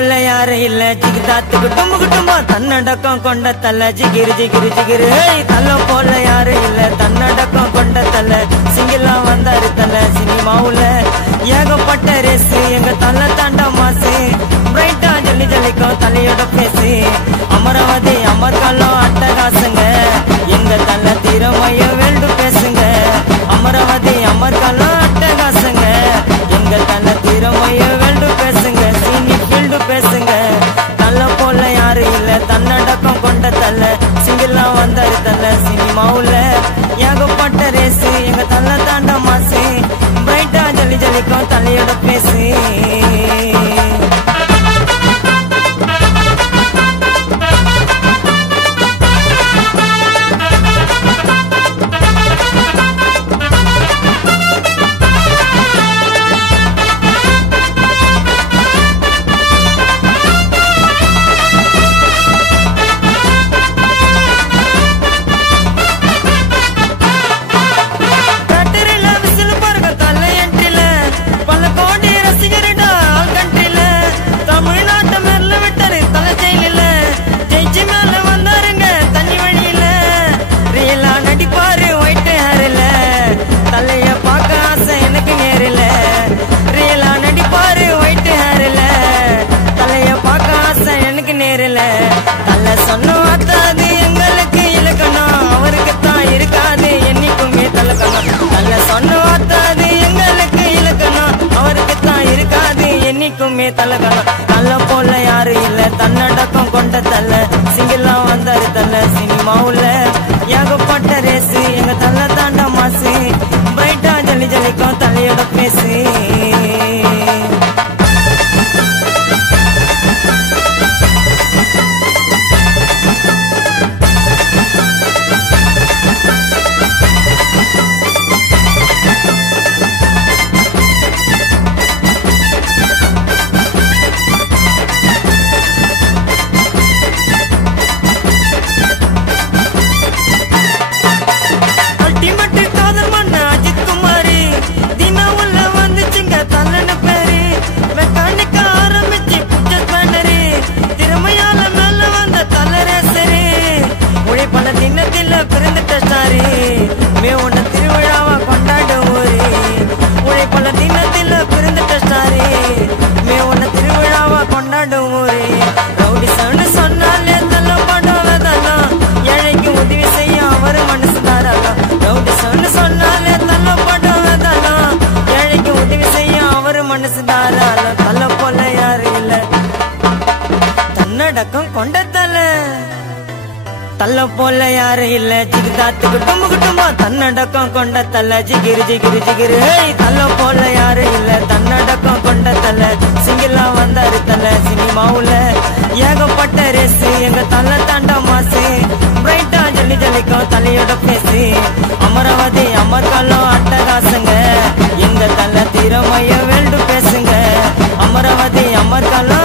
போல யாரு இல்ல ஜிகிதாத்துக்கு டும்பு குட்டும்போ தன்னடக்கம் கொண்ட தல ஜிகிரு ஜிகிரு ஜிகிரு தல்ல போல யாரு இல்ல தன்னடக்கம் கொண்ட தல சிங்கிளா வந்தாரு தல சினிமாவுல ஏகப்பட்ட ரேசு எங்க தல தாண்டா மாசு பிரைட்டா ஜல்லி ஜல்லிக்கும் தலையோட பேசு அமராவதி அமர்காலம் அட்டகாசுங்க எங்க தல திறமைய வேண்டு பேசுங்க அமராவதி அமர்காலம் அட்டகாசுங்க எங்க தல திறமைய வேண்டு பேசுங்க சீனி ஃபீல்டு பேசுங்க தல்ல போல யாரு இல்ல தன்னடக்கம் கொண்ட தல சிங்கிளா வந்தாரு தல சினிமாவுல ஏகப்பட்ட ரேசு எங்க தல தாண்ட மாசு பிரைட்டா ஜல்லி ஜல்லிக்கும் தலையோட பேசு தல சொன்னோம் அத்தாது எங்களுக்கு இலக்கணம் அவருக்குத்தான் இருக்காது என்னைக்குமே தலக்கணும் தல சொன்னோம் அத்தாது எங்களுக்கு இலக்கணம் அவருக்குத்தான் இருக்காது என்னைக்குமே தலக்கணும் தல போல யாரு இல்ல தன்னடக்கம் கொண்ட தல சிங்கிளா வந்தாரு தல சினிமாவுல ஏகப்பட்ட ரேசு எங்க தல தாண்ட மாசு பிரைட்டா ஜல்லி ஜல்லிக்கும் தலையோட பேசு திருவிழாவா கொண்டாட ஊரு உழைப்பல தினத்தில பிறந்துட்ட ஸ்டாரு மே உன்ன திருவிழாவா கொண்டாட ஊரு ரவுடி சவுண்டு சொன்னாலே தள்ள படுவதெல்லாம் ஏழைக்கு உதவி செய்ய அவரு மனசு தாராளம் ரவுடி சவுண்டு சொன்னாலே தள்ள படுவதெல்லாம் ஏழைக்கு உதவி செய்ய அவரு மனசு தாராளம் தள்ள போல யாரு இல்ல தன்னடக்கம் கொண்ட தல தல்ல போல யாரு இல்ல ஜிகிதாத்துக்கு டும்பு குட்டும்போ தன்னடக்கம் கொண்ட தல ஜிகிரு ஜிகிரு ஜிகிரு தல்ல போல யாரு இல்ல தன்னடக்கம் கொண்ட தல சிங்கிளா வந்தாரு தல சினிமாவுல ஏகப்பட்ட ரேசு எங்க தல தாண்ட மாசு பிரைட்டா ஜல்லி ஜல்லிக்கும் தலையோட பேசு அமராவதி அமர்காலம் அட்டகாசுங்க எங்க தல திறமைய வேண்டு பேசுங்க அமராவதி அமர்காலம்